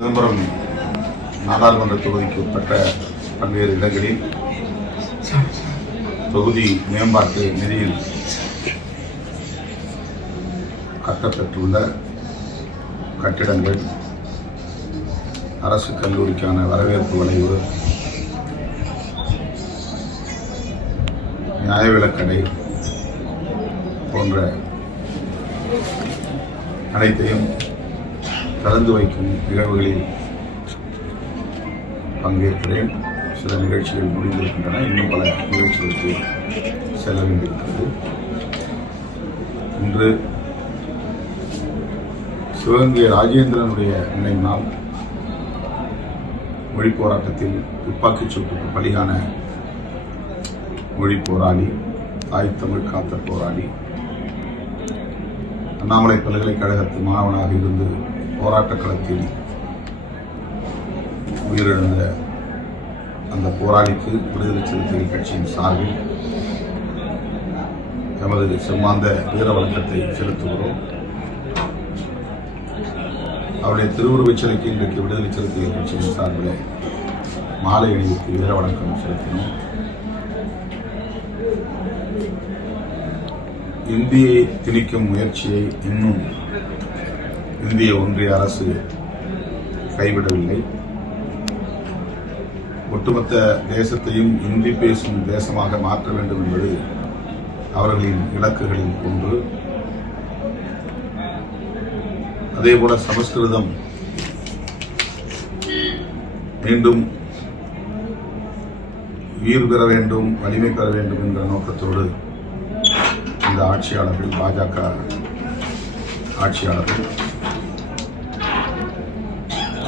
சிதம்பரம் நாடாளுமன்ற தொகுதிக்கு உட்பட்ட பல்வேறு இடங்களில் தொகுதி மேம்பாட்டு நிதியில் கட்டப்பெற்றுள்ள கட்டிடங்கள், அரசு கல்லூரிக்கான வரவேற்பு வளைவு, நியாய விலைக்கடை போன்ற அனைத்தையும் திறந்து வைக்கும் நிகழ்வுகளில் பங்கேற்கிறேன். சில நிகழ்ச்சிகள் முடிந்திருக்கின்றன, இன்னும் பல நிகழ்ச்சிகளுக்கு செல்ல வேண்டியிருக்கிறது. இன்று சிவகங்கை ராஜேந்திரனுடைய நினைவு நாள். மொழி போராட்டத்தில் துப்பாக்கிச் சூட்டுக்கு பலியான மொழி போராளி, தாய் தமிழ் காத்த போராளி, அண்ணாமலை பல்கலைக்கழகத்து மாணவனாக இருந்து போராட்ட களத்தில் உயிரிழந்த அந்த போராளிக்கு விடுதலை சிறுத்தைகள் கட்சியின் சார்பில் எமது செம்மாந்த வீர வணக்கத்தை செலுத்துகிறோம். அவருடைய திருவுருவச் சிலைக்கு இன்றைக்கு விடுதலை சிறுத்தைகள் கட்சியின் சார்பில் மாலை அணிவித்து வீர வணக்கம் செலுத்தினோம். இந்தியை திணிக்கும் முயற்சியை இன்னும் இந்திய ஒன்றிய அரசு கைவிடவில்லை. ஒட்டுமொத்த தேசத்தையும் இந்தி பேசும் தேசமாக மாற்ற வேண்டும் என்பது அவர்களின் இலக்குகளில் ஒன்று. அதேபோல சமஸ்கிருதம் மீண்டும் உயிர் பெற வேண்டும், வலிமை பெற வேண்டும் என்ற நோக்கத்தோடு இந்த ஆட்சியாளர்கள், பாஜக ஆட்சியாளர்கள்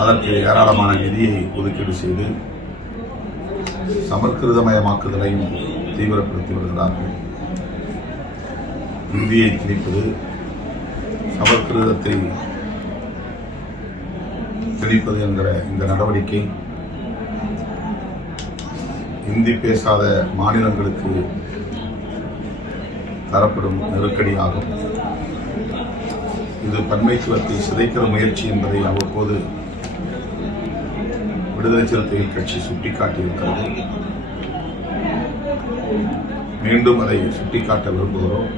அதற்கு ஏராளமான நிதியை ஒதுக்கீடு செய்து சமஸ்கிருதமயமாக்குதலையும் தீவிரப்படுத்தி வருகிறார்கள். இந்தியை திணிப்பது, சமஸ்கிருதத்தை திணிப்பது என்கிற இந்த நடவடிக்கை இந்தி பேசாத மாநிலங்களுக்கு தரப்படும் நெருக்கடியாகும். இது பன்மைத்துவத்தை சிதைக்கிற முயற்சி என்பதை அவ்வப்போது விடுதலை சிறுத்தைகள் கட்சி சுட்டிக்காட்டியிருக்கிறது. மீண்டும் அதை சுட்டிக்காட்ட விரும்புகிறோம்.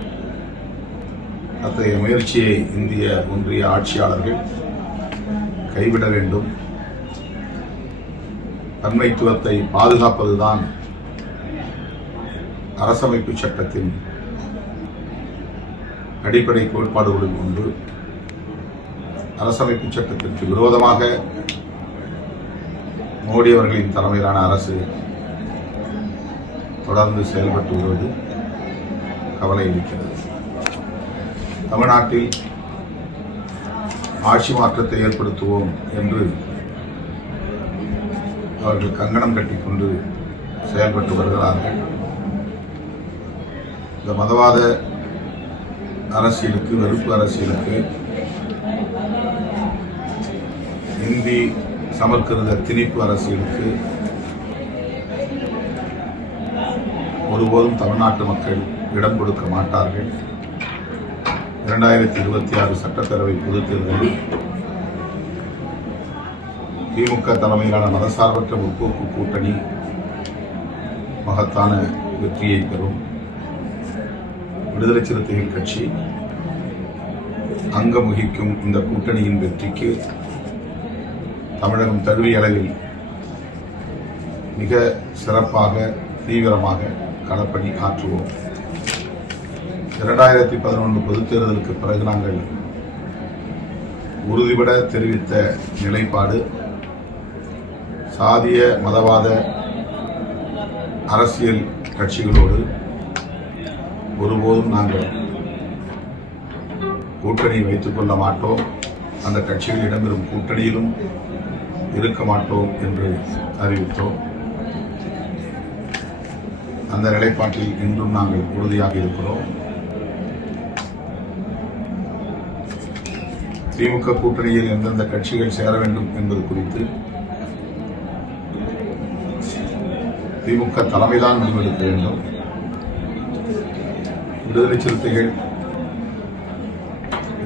அத்தகைய முயற்சியை இந்திய ஒன்றிய ஆட்சியாளர்கள் கைவிட வேண்டும். பன்மைத்துவத்தை பாதுகாப்பதுதான் அரசமைப்பு சட்டத்தின் அடிப்படை கோட்பாடுகளில் ஒன்று. அரசமைப்பு சட்டத்திற்கு விரோதமாக மோடி அவர்களின் தலைமையிலான அரசு தொடர்ந்து செயல்பட்டு வருவது கவலை அளிக்கிறது. தமிழ்நாட்டில் ஆட்சி மாற்றத்தை ஏற்படுத்துவோம் என்று அவர்கள் கங்கணம் கட்டிக்கொண்டு செயல்பட்டு வருகிறார்கள். இந்த மதவாத அரசியலுக்கு, வெறுப்பு அரசியலுக்கு, இந்தி சமஸ்கிருத திணிப்பு அரசியலுக்கு ஒருபோதும் தமிழ்நாட்டு மக்கள் இடம் கொடுக்க மாட்டார்கள். 2026 சட்டப்பேரவை பொதுத் தேர்தலில் திமுக தலைமையிலான மதசார்பற்ற முற்போக்கு கூட்டணி மகத்தான வெற்றியை பெறும். விடுதலை சிறுத்தைகள் கட்சி அங்கம் வகிக்கும் இந்த கூட்டணியின் வெற்றிக்கு தமிழகம் தழுவிய அளவில் மிக சிறப்பாக, தீவிரமாக களப்பணி ஆற்றுவோம். 2011 பொதுத் தேர்தலுக்கு பிறகு நாங்கள் உறுதிபட தெரிவித்த நிலைப்பாடு, சாதிய மதவாத அரசியல் கட்சிகளோடு ஒருபோதும் நாங்கள் கூட்டணி வைத்துக் கொள்ள மாட்டோம், அந்த கட்சிகள் இடம்பெறும் கூட்டணியிலும் இருக்க மாட்டோம் என்று அறிவித்தோம். அந்த நிலைப்பாட்டில் இன்றும் நாங்கள் உறுதியாக இருக்கிறோம். திமுக கூட்டணியில் எந்தெந்த கட்சிகள் சேர வேண்டும் என்பது குறித்து திமுக தலைமைதான் முடிவெடுக்க வேண்டும். விடுதலை சிறுத்தைகள்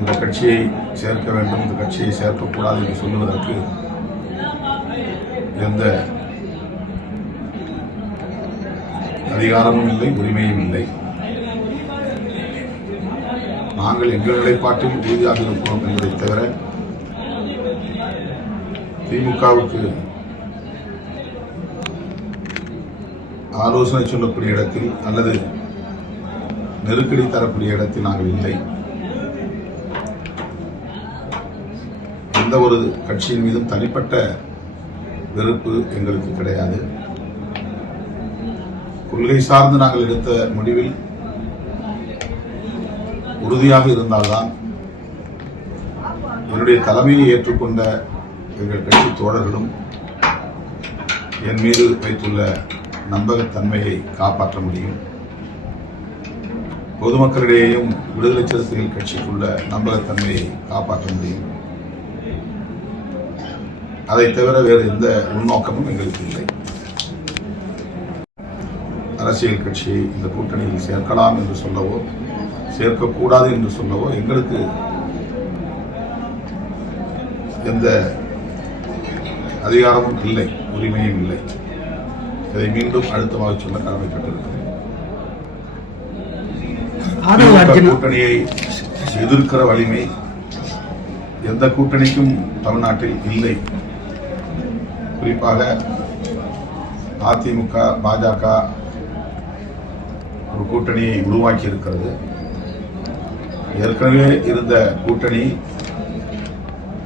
இந்த கட்சியை சேர்க்க வேண்டும், இந்த கட்சியை சேர்க்கக்கூடாது என்று சொல்லுவதற்கு எந்த அதிகாரமும் இல்லை, உரிமையும் இல்லை. நாங்கள் எங்கள் நிலைப்பாட்டில் உறுதியாக இருக்கிறோம் என்பதை தவிர திமுகவுக்கு ஆலோசனை சொல்லக்கூடிய இடத்தில் அல்லது நெருக்கடி தரக்கூடிய இடத்தில் நாங்கள் இல்லை. எந்த ஒரு கட்சியின் மீதும் தனிப்பட்ட வெறுப்பு எங்களுக்கு கிடையாது. கொள்கை சார்ந்து நாங்கள் எடுத்த முடிவில் உறுதியாக இருந்தால்தான் என்னுடைய தலைமையை ஏற்றுக்கொண்ட எங்கள் கட்சி தோழர்களும் என் மீது வைத்துள்ள நம்பகத்தன்மையை காப்பாற்ற முடியும். பொதுமக்களிடையேயும் விடுதலை சிறுத்தைகள் கட்சிக்குள்ள நம்பகத்தன்மையை காப்பாற்ற முடியும். அதை தவிர வேறு எந்த உள்நோக்கமும் எங்களுக்கு இல்லை. அரசியல் கட்சியை இந்த கூட்டணியில் சேர்க்கலாம் என்று சொல்லவோ சேர்க்கக்கூடாது என்று சொல்லவோ எங்களுக்கு எந்த அதிகாரமும் இல்லை, உரிமையும் இல்லை. இதை மீண்டும் அழுத்தமாக சொல்ல கடமைப்பட்டிருக்கிறேன். கூட்டணியை எதிர்க்கிற வலிமை எந்த கூட்டணிக்கும் தமிழ்நாட்டில் இல்லை. குறிப்பாக அதிமுக, பாஜக ஒரு கூட்டணியை உருவாக்கி இருக்கிறது. ஏற்கனவே இருந்த கூட்டணி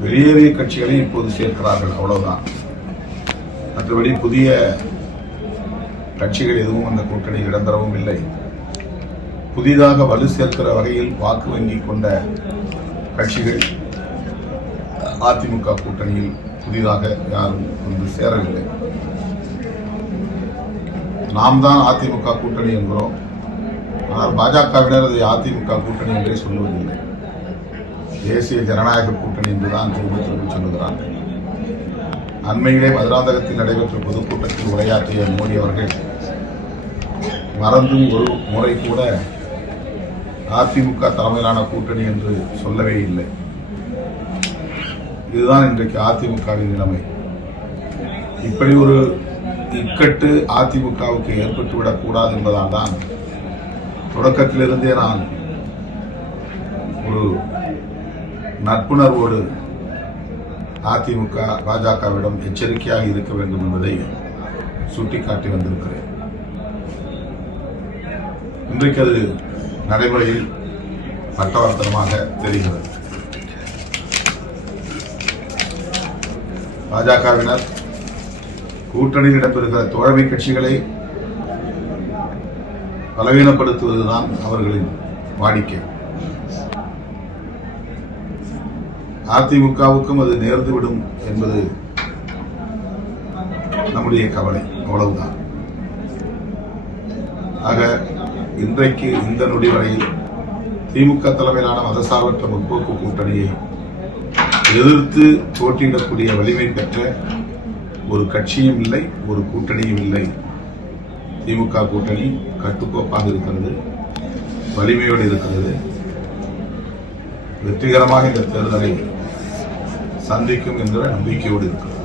வெளியேறிய கட்சிகளை இப்போது சேர்க்கிறார்கள், அவ்வளவுதான். மற்றபடி புதிய கட்சிகள் எதுவும் அந்த கூட்டணியில் இடம்பெறவும் இல்லை. புதிதாக வலு சேர்க்கிற வகையில் வாக்கு வங்கி கொண்ட கட்சிகள் அதிமுக கூட்டணியில் புதிதாக யாரும் வந்து சேரவில்லை. நாம் தான் அதிமுக கூட்டணி என்கிறோம். ஆனால் பாஜகவினர் அதை அதிமுக கூட்டணி என்றே சொல்லுவதில்லை. தேசிய ஜனநாயக கூட்டணி என்றுதான் திரும்ப திரும்ப சொல்லுகிறார்கள். அண்மையிலே மதுராந்தகத்தில் நடைபெற்ற பொதுக்கூட்டத்தில் உரையாற்றிய மோடி அவர்கள் மறந்தும் ஒரு முறை கூட அதிமுக தலைமையிலான கூட்டணி என்று சொல்லவே இல்லை. இதுதான் இன்றைக்கு அதிமுகவின் நிலைமை. இப்படி ஒரு இக்கட்டு அதிமுகவுக்கு ஏற்பட்டுவிடக் கூடாது என்பதால் தான் தொடக்கத்திலிருந்தே நான் ஒரு நட்புணர்வோடு அதிமுக பாஜகவிடம் எச்சரிக்கையாக இருக்க வேண்டும் என்பதை சுட்டிக்காட்டி வந்திருக்கிறேன். இன்றைக்கு அது நடைமுறையில் பட்டவர்த்தனமாக தெரிகிறது. பாஜகவினர் கூட்டணியில் இடம்பெறுகிற தோழமை கட்சிகளை பலவீனப்படுத்துவதுதான் அவர்களின் வாடிக்கை. அதிமுகவுக்கும் அது நேர்ந்துவிடும் என்பது நம்முடைய கவலை, அவ்வளவுதான். ஆக இன்றைக்கு இந்த நொடி வரையில் திமுக தலைமையிலான மதசார்பற்ற முற்போக்கு கூட்டணியை எதிர்த்து போட்டியிடக்கூடிய வலிமை பெற்ற ஒரு கட்சியும் இல்லை, ஒரு கூட்டணியும் இல்லை. திமுக கூட்டணி கட்டுக்கோப்பாக இருக்கிறது, வலிமையோடு இருக்கிறது. வெற்றிகரமாக இந்த தேர்தலை சந்திக்கும் என்ற நம்பிக்கையோடு இருக்கிறது.